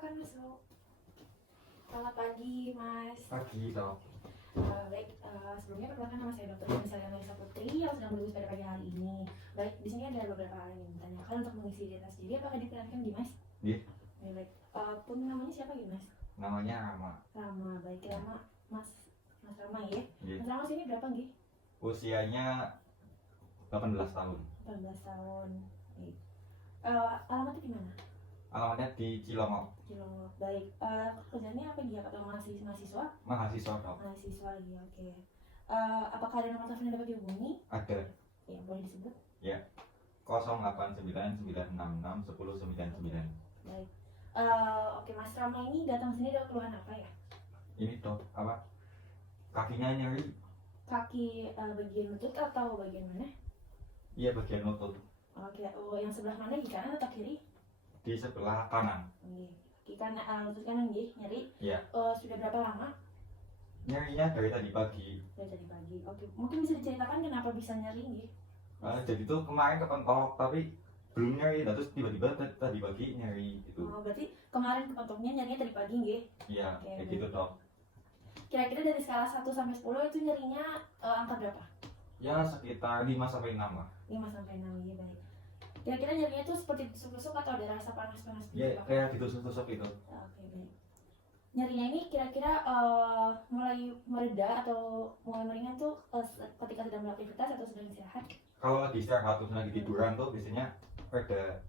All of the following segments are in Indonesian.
silakan masuk. Selamat pagi, Mas. Pagi, Dok. Baik, sebelumnya perkenalkan nama saya Dr. Misalnya Marisa Putri yang sedang bertugas pada pagi hari ini. Baik, di sini ada beberapa hal yang ditanyakan untuk mengisi identitas diri. Apakah diperhatikan, Dimas? Iya. Baik, pun namanya siapa, Dimas? Namanya Rama. Rama. Baik, Rama. Mas Rama ya? Iya. Mas Rama sini berapa, nggih? Usianya 18 tahun. 18 tahun. Baik. Alamatnya di mana? Alamatnya di Cilongok. Cilongok. Baik, kerjanya apa dia? Atau mahasiswa? Mahasiswa, Dok. Mahasiswa, iya, oke. Apakah ada nomor telepon yang dapat dihubungi? Ada. Ya, boleh disebut. Ya. 0899661099. Baik. Oke, Mas Rama ini datang sini dengan keluhan apa ya? Ini, Dok, apa? Kakinya nyeri. Kaki bagian lutut atau bagian mana? Iya, bagian lutut. Oke, yang sebelah mana, di kanan atau kiri? Di sebelah kanan. Oke, kaki kanan, lutut kanan nggih, nyeri. Iya. Sudah berapa lama? Nyerinya dari tadi pagi. Dari tadi pagi. Oke, mungkin bisa diceritakan kenapa bisa nyeri nggih? Jadi tuh kemarin kepentok tapi belum nyeri. Nah, terus tiba-tiba tadi pagi nyeri gitu. Oh, berarti kemarin kepentoknya nyerinya tadi pagi nggih? Iya, Oke, kayak baik. gitu, Dok. Kira-kira dari skala 1 sampai 10 itu nyerinya angka berapa? Ya, sekitar 5 sampai 6 lah. 5 sampai 6, iya, baik. Kira-kira nyerinya itu seperti tusuk-tusuk atau ada rasa panas-panas gitu? Ya, kayak ditusuk-tusuk gitu. Oke, baik. Nyerinya ini kira-kira mulai mereda atau mulai meringan tuh ketika sedang beraktivitas atau sedang istirahat? Kalau lagi istirahat terus lagi tiduran tuh biasanya reda.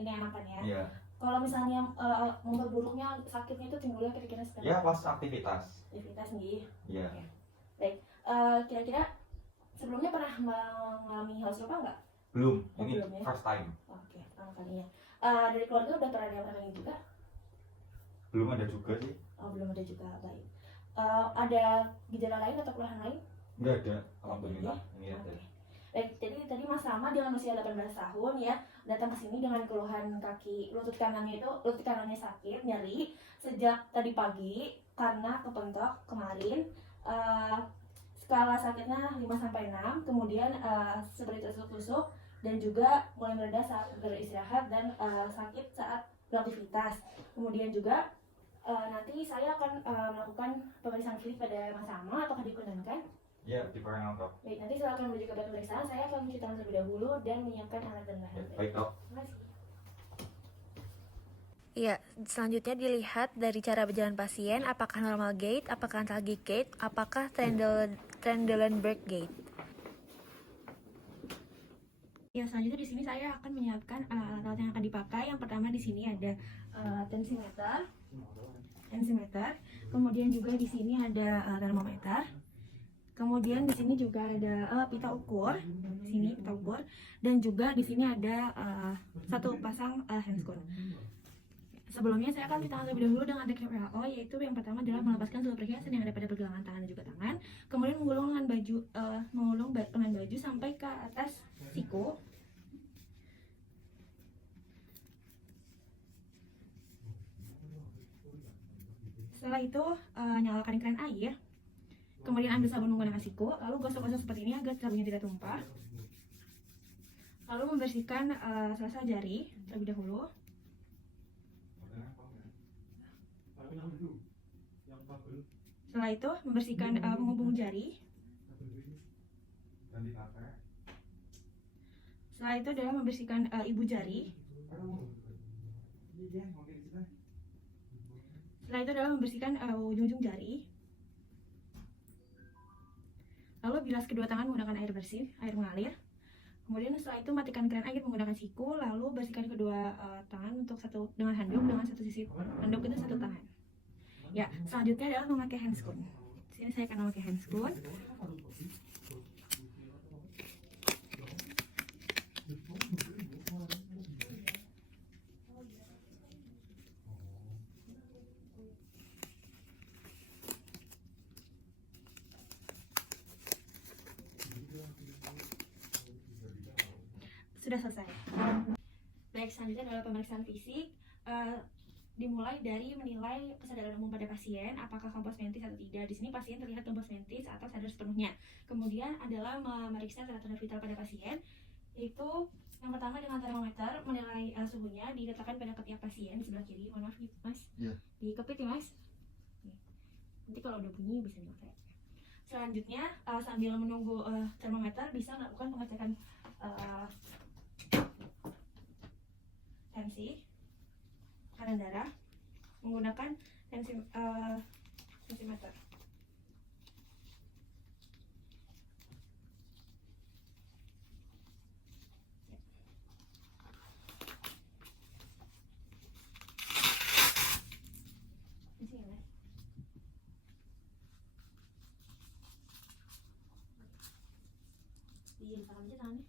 Ini enakan ya? Iya. Kalau misalnya memperburuknya sakitnya itu timbulnya kira-kira sedang Ya, pas aktivitas. aktivitas nih. Iya. Oke. Baik. Kira-kira sebelumnya pernah mengalami hal serupa nggak? Belum. Oh, Ini belum ya? first time. Oke, pertama kalinya. Dari keluarga udah pernah ada yang mengalami juga? Belum ada juga sih. Oh, belum ada juga. Baik. Ada gejala lain atau keluhan lain? Enggak ada. Alhamdulillah. Ini ada. Oke. Baik, jadi tadi Mas Rama dengan usia 18 tahun ya datang ke sini dengan keluhan kaki lutut kanannya sakit, nyeri sejak tadi pagi karena kepentok kemarin. Skala sakitnya 5 sampai 6, kemudian seperti tusuk-tusuk dan juga mulai mereda saat beristirahat dan sakit saat beraktivitas. Kemudian juga nanti saya akan melakukan pemeriksaan fisik pada Mas Rama. Apakah diperkenankan? Ya, diperkenalkan, Dok. Baik, nanti silakan menuju ke batu pemeriksaan. Saya akan mencuci tangan terlebih dahulu dan menyiapkan alat dan bahan. Ya, baik, Dok. Terima kasih. Iya, selanjutnya dilihat dari cara berjalan pasien, apakah normal gait, apakah antalgic gait, apakah Trendelenburg gait. Ya, selanjutnya di sini saya akan menyiapkan alat-alat yang akan dipakai. Yang pertama di sini ada tensimeter, kemudian juga di sini ada termometer. Kemudian di sini juga ada pita ukur, dan juga di sini ada satu pasang handscoon. Sebelumnya saya akan cuci tangan terlebih dahulu dengan teknik WHO, yaitu yang pertama adalah melepaskan seluruh perhiasan yang ada pada pergelangan tangan dan juga tangan, kemudian menggulung lengan baju sampai ke atas siku. Setelah itu nyalakan keran air. Kemudian ambil sabun menggunakan siku, lalu gosok-gosok seperti ini agar sabunnya tidak tumpah. Lalu membersihkan sela-sela jari terlebih dahulu. Setelah itu membersihkan penghubung jari. Setelah itu adalah membersihkan ibu jari. Setelah itu adalah membersihkan ujung-ujung jari. Lalu bilas kedua tangan menggunakan air bersih, air mengalir. Kemudian setelah itu matikan keran air menggunakan siku, lalu bersihkan kedua tangan dengan handuk, dengan satu sisi handuk itu satu tangan. Ya, selanjutnya adalah memakai handscoon. Di sini saya akan memakai handscoon. Sudah selesai. Baik, selanjutnya adalah pemeriksaan fisik. Dimulai dari menilai kesadaran umum pada pasien, apakah kompos mentis atau tidak. Di sini pasien terlihat kompos mentis atau sadar sepenuhnya. Kemudian adalah memeriksa tanda-tanda vital pada pasien, yaitu Yang pertama dengan termometer menilai suhunya diletakkan pada ketiak pasien di sebelah kiri. Mohon maaf nih mas. Iya. Dikepit ya mas. Nanti kalau udah bunyi bisa nyampe. Selanjutnya sambil menunggu termometer bisa melakukan pengecekan tensi, tekanan darah menggunakan tensimeter. Di sini mas. Diletakkan aja tangannya.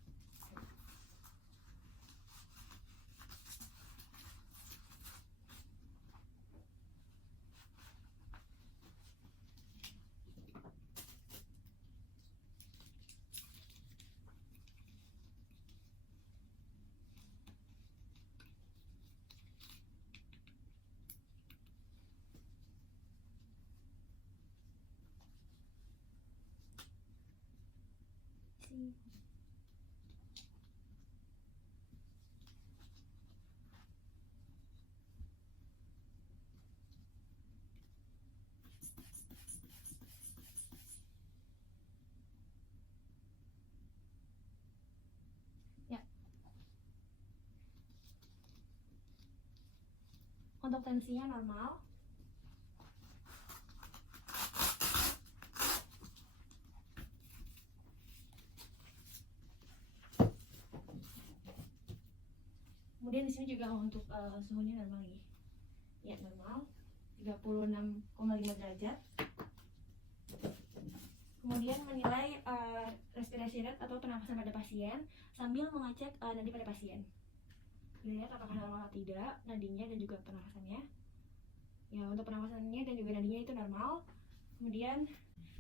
Ya. Untuk tensinya normal. Kemudian di sini juga untuk suhunya normal lagi. Ya, normal. 36,5 derajat. Kemudian menilai respirasi rate atau pernapasan pada pasien sambil mengecek nadi pada pasien. Dilihat apakah normal atau tidak nadinya dan juga pernapasannya. Ya, untuk pernapasannya dan juga nadinya itu normal. Kemudian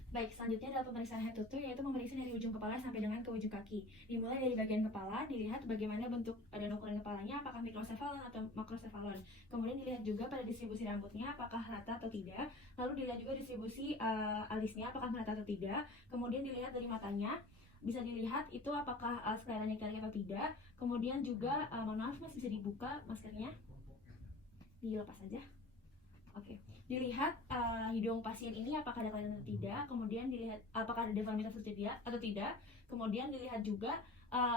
baik, selanjutnya adalah pemeriksaan head to toe, yaitu memeriksa dari ujung kepala sampai dengan ke ujung kaki. Dimulai dari bagian kepala, dilihat bagaimana bentuk dan ukuran kepalanya, apakah mikrosefalon atau makrosefalon. Kemudian dilihat juga pada distribusi rambutnya, apakah rata atau tidak. Lalu dilihat juga distribusi alisnya, apakah merata atau tidak. Kemudian dilihat dari matanya, bisa dilihat itu apakah skleranya kiri atau tidak. Kemudian juga, mohon maaf mas, bisa dibuka maskernya, dilepas aja. Oke. Dilihat hidung pasien ini apakah ada kelainan atau tidak, kemudian dilihat apakah ada deformitas atau tidak, kemudian dilihat juga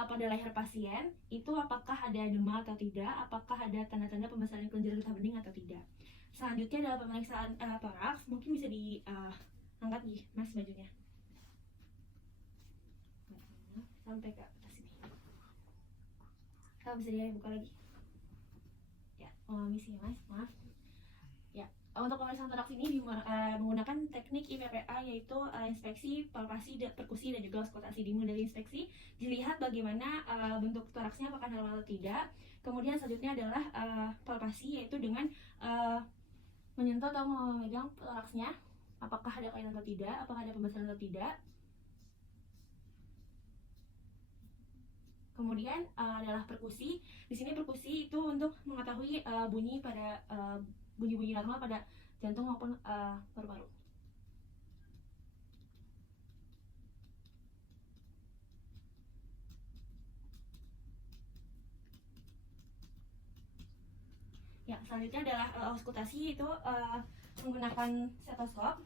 pada leher pasien itu apakah ada demam atau tidak, apakah ada tanda-tanda pembesaran kelenjar getah bening atau tidak. Selanjutnya adalah pemeriksaan toraks, mungkin bisa diangkat nih mas bajunya sampai ke atas sini. Bisa dibuka lagi ya. Misi mas, maaf. Untuk pemeriksaan toraks ini menggunakan teknik IPPA, yaitu inspeksi, palpasi, perkusi, dan juga auskultasi. Dimulai dari inspeksi, dilihat bagaimana bentuk toraksnya apakah normal atau tidak. Kemudian selanjutnya adalah palpasi, yaitu dengan menyentuh atau memegang toraksnya, apakah ada kelainan atau tidak, apakah ada pembesaran atau tidak. Kemudian adalah perkusi. Di sini perkusi itu untuk mengetahui bunyi pada bunyi-bunyi normal pada jantung maupun paru-paru. Ya, selanjutnya adalah auskultasi, itu menggunakan stetoskop.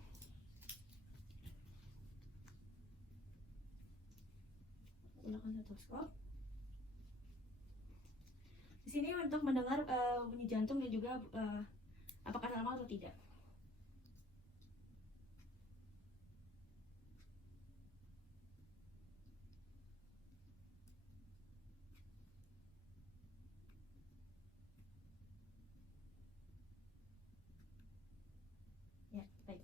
Di sini untuk mendengar bunyi jantung dan juga apakah normal atau tidak. Ya, baik.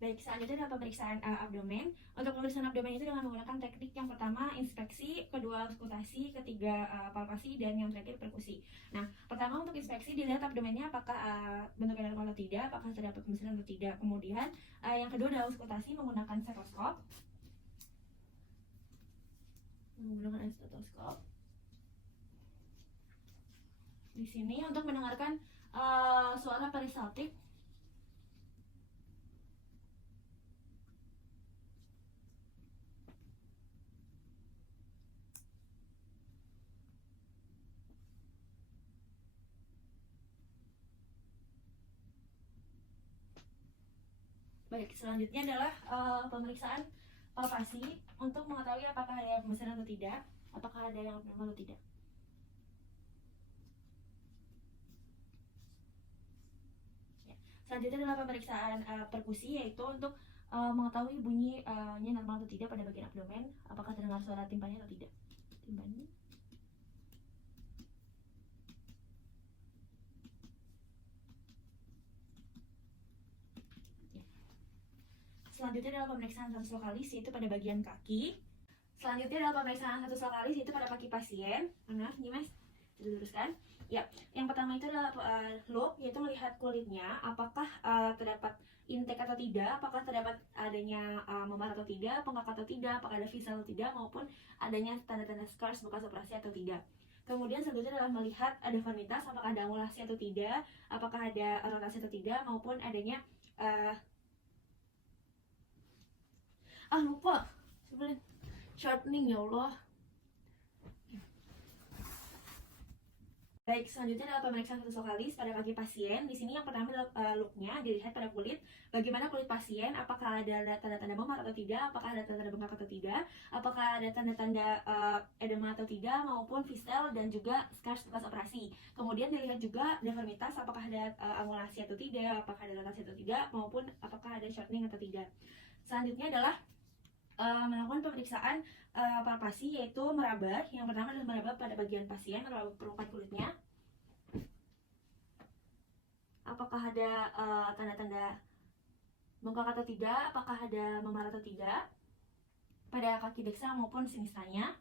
Baik, selanjutnya adalah pemeriksaan abdomen. Untuk pemeriksaan abdomen itu dengan menggunakan teknik yang pertama inspeksi, kedua auskultasi, ketiga palpasi, dan yang terakhir perkusi. Nah, pertama untuk inspeksi dilihat abdomennya apakah bentuknya normal atau tidak, apakah terdapat pembesaran atau tidak. Kemudian yang kedua adalah auskultasi menggunakan stetoskop. Di sini untuk mendengarkan suara peristaltik. Baik, selanjutnya adalah pemeriksaan palpasi untuk mengetahui apakah ada pembesaran atau tidak, apakah ada yang abnormal atau tidak. Ya. Selanjutnya adalah pemeriksaan perkusi, yaitu untuk mengetahui bunyinya normal atau tidak pada bagian abdomen, apakah terdengar suara timpani atau tidak. Timpani. Selanjutnya adalah pemeriksaan status lokalis, yaitu pada bagian kaki. Selanjutnya adalah pemeriksaan status lokalis, yaitu pada kaki pasien. Maaf, ini mas, diluruskan. Ya, yang pertama itu adalah loop, yaitu melihat kulitnya, apakah terdapat intek atau tidak, apakah terdapat adanya memar atau tidak, bengkak atau tidak, apakah ada visal atau tidak, maupun adanya tanda-tanda scars bekas operasi atau tidak. Kemudian selanjutnya adalah melihat ada formitas, apakah ada angulasi atau tidak, apakah ada rotasi atau tidak, maupun adanya lupa sebenarnya shortening, ya Allah. Baik, selanjutnya adalah pemeriksaan status lokalis pada kaki pasien. Di sini yang pertama adalah looknya, dilihat pada kulit. Bagaimana kulit pasien, apakah ada tanda-tanda memar atau tidak, apakah ada tanda-tanda bengkak atau tidak, apakah ada tanda-tanda edema atau tidak, maupun visel dan juga scars bekas operasi. Kemudian dilihat juga deformitas, apakah ada angulasi atau tidak, apakah ada rotasi atau tidak, maupun apakah ada shortening atau tidak. Selanjutnya adalah melakukan pemeriksaan palpasi, yaitu meraba. Yang pertama adalah meraba pada bagian pasien, meraba permukaan kulitnya. Apakah ada tanda-tanda bengkak atau tidak, apakah ada memar atau tidak pada kaki deksa maupun sinistranya.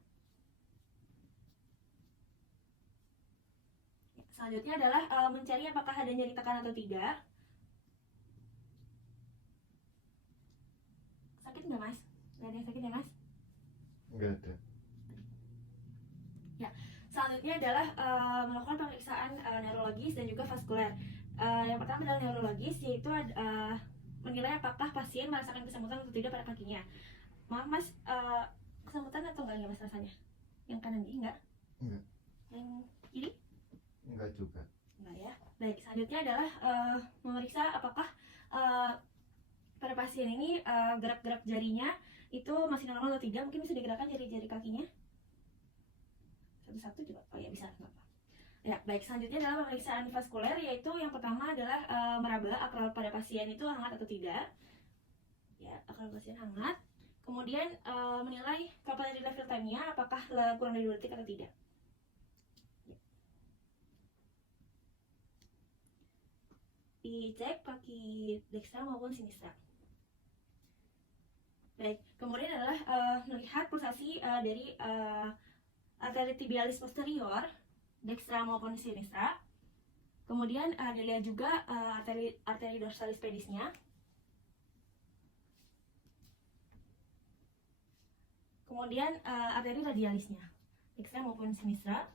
Selanjutnya adalah mencari apakah ada nyeri tekan atau tidak. Sakit nggak mas? Nggak ada yang sakit ya mas? Nggak ada. Ya, selanjutnya adalah melakukan pemeriksaan neurologis dan juga vaskuler. Yang pertama adalah neurologis, yaitu menilai apakah pasien merasakan kesemutan atau tidak pada kakinya. Maaf mas, kesemutan atau enggak mas rasanya? Yang kanan ini enggak? Enggak. Yang kiri? Enggak juga. Enggak ya. Baik, selanjutnya adalah memeriksa apakah pada pasien ini gerak-gerak jarinya itu masih normal atau tidak. Mungkin bisa digerakkan jari-jari kakinya satu-satu juga. Oh ya, bisa, nggak apa. Ya, baik, selanjutnya adalah pemeriksaan vaskuler, yaitu yang pertama adalah meraba akral pada pasien itu hangat atau tidak. Ya, akral pasien hangat. Kemudian menilai capillary level time-nya, apakah kurang dari 2 detik atau tidak. Ya. Dicek kaki dekstra maupun sinistra. Baik, kemudian adalah melihat pulsasi dari arteri tibialis posterior, dekstra maupun sinistra. Kemudian dilihat juga arteri dorsalis pedisnya. Kemudian arteri radialisnya, dekstra maupun sinistra.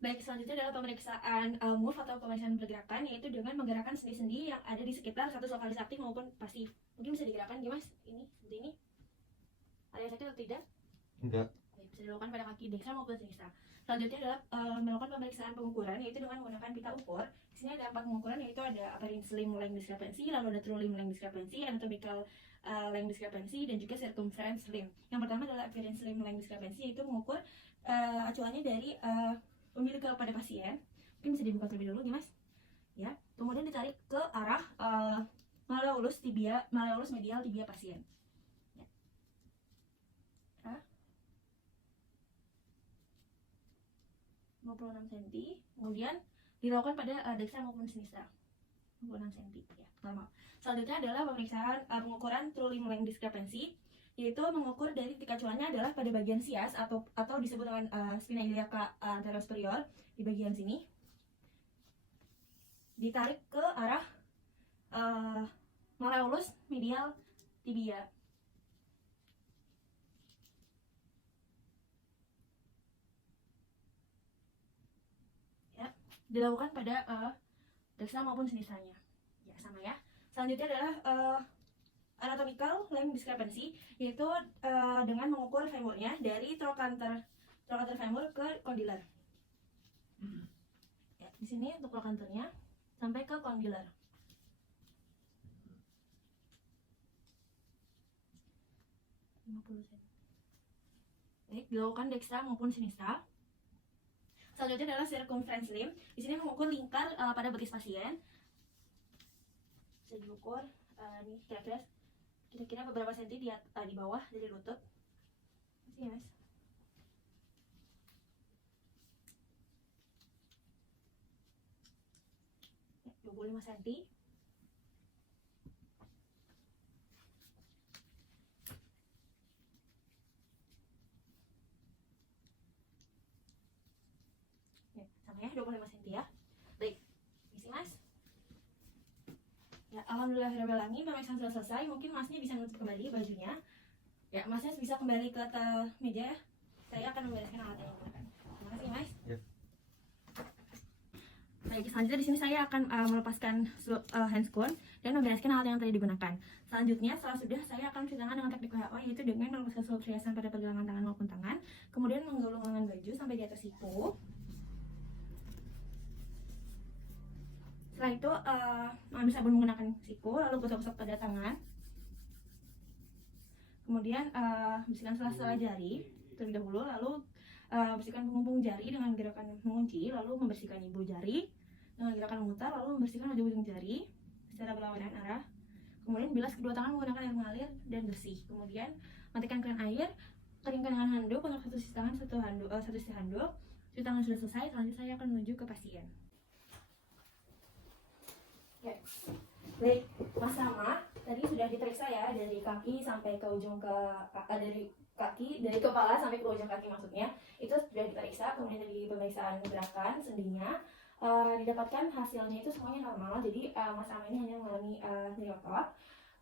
Baik, selanjutnya adalah pemeriksaan move atau pemeriksaan pergerakan, yaitu dengan menggerakkan sendi-sendi yang ada di sekitar status lokalis aktif maupun pasif. Mungkin bisa digerakkan, gimana mas? Ini, seperti ini. Ada yang sakit atau tidak? Enggak. Baik, bisa dilakukan pada kaki dekstra maupun sinistra. Selanjutnya adalah melakukan pemeriksaan pengukuran, yaitu dengan menggunakan pita ukur. Di sini ada 4 pengukuran, yaitu ada apparent limb length discrepancy, lalu ada true limb length discrepancy, anatomical length discrepancy, dan juga circumference limb. Yang pertama adalah apparent limb length discrepancy, yaitu mengukur acuannya dari umbilical pada pasien. Mungkin bisa dibuka terlebih dulu nih mas. Ya, kemudian ditarik ke arah malleolus medial tibia pasien. Ya. 56 cm. Kemudian dilakukan pada dekstra maupun sinistra. 56 cm ya, normal. Selanjutnya adalah pemeriksaan pengukuran true limb length discrepancy, yaitu mengukur dari titik acuannya adalah pada bagian sias atau disebut dengan spina iliaca anterior superior di bagian sini. Ditarik ke arah malleolus medial tibia. Ya, dilakukan pada dekstra maupun sinistranya. Ya, sama ya. Selanjutnya adalah anatomical length discrepancy, yaitu dengan mengukur femurnya dari trochanter femur ke condylar. di sini untuk lokanternya sampai ke concealer. Baik, dilakukan dexa maupun sinistra. Selanjutnya adalah circumference limb. Di sini mengukur lingkar pada betis pasien. Bisa diukur nih kira-kira beberapa senti di bawah dari lutut. Masih ya, Mas? Ya, 25 cm. Ya, sama ya, 25 cm ya. Baik, isi Mas. Ya, alhamdulillah pemeriksaan sudah selesai. Mungkin Masnya bisa nutup kembali bajunya. Ya, Masnya bisa kembali ke atas meja. Saya akan membereskan alat yang digunakan. Terima kasih, Mas. Ya. Baik, selanjutnya di sini saya akan melepaskan handscoon dan membereskan alat yang tadi digunakan. Selanjutnya, setelah sudah, saya akan mencuci tangan dengan teknik WHO, yaitu dengan melepaskan seluruh perhiasan pada pergelangan tangan maupun tangan, kemudian menggulung lengan baju sampai di atas siku. Setelah itu, ambil sabun menggunakan siku, lalu gosok-gosok pada tangan. Kemudian bersihkan sela-sela jari terlebih dahulu, lalu bersihkan penghubung jari dengan gerakan mengunci, lalu membersihkan ibu jari dengan gerakan memutar, lalu membersihkan ujung jari secara berlawanan arah. Kemudian bilas kedua tangan menggunakan air mengalir dan bersih. Kemudian matikan keran air, keringkan dengan handuk untuk satu sisi tangan satu sisi handuk. Cuci tangan sudah selesai, selanjutnya saya akan menuju ke pasien. Ya. Baik, Mas Rama tadi sudah diperiksa ya dari kaki sampai ke ujung dari kepala sampai ke ujung kaki maksudnya. Itu sudah diperiksa, kemudian dari pemeriksaan gerakan sendinya didapatkan hasilnya itu semuanya normal. Jadi Mas Rama ini hanya mengalami nyeri otot.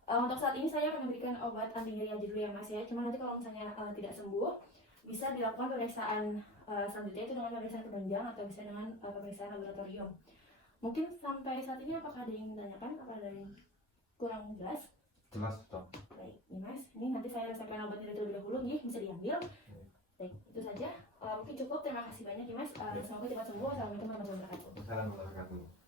Untuk saat ini saya akan memberikan obat anti nyeri aja dulu ya Mas ya. Cuma nanti kalau misalnya tidak sembuh, bisa dilakukan pemeriksaan selanjutnya itu dengan pemeriksaan penunjang atau bisa dengan pemeriksaan laboratorium. Mungkin sampai saat ini apakah ada yang ditanyakan? Apakah ada yang kurang jelas? Jelas, Dok. Baik, ini Mas. Ini nanti saya resepkan obatnya terlebih dahulu, nih bisa diambil. Baik, itu saja. Mungkin cukup. Terima kasih banyak ya Mas. Semoga cepat sembuh. Assalamualaikum warahmatullahi wabarakatuh. Assalamualaikum warahmatullahi wabarakatuh.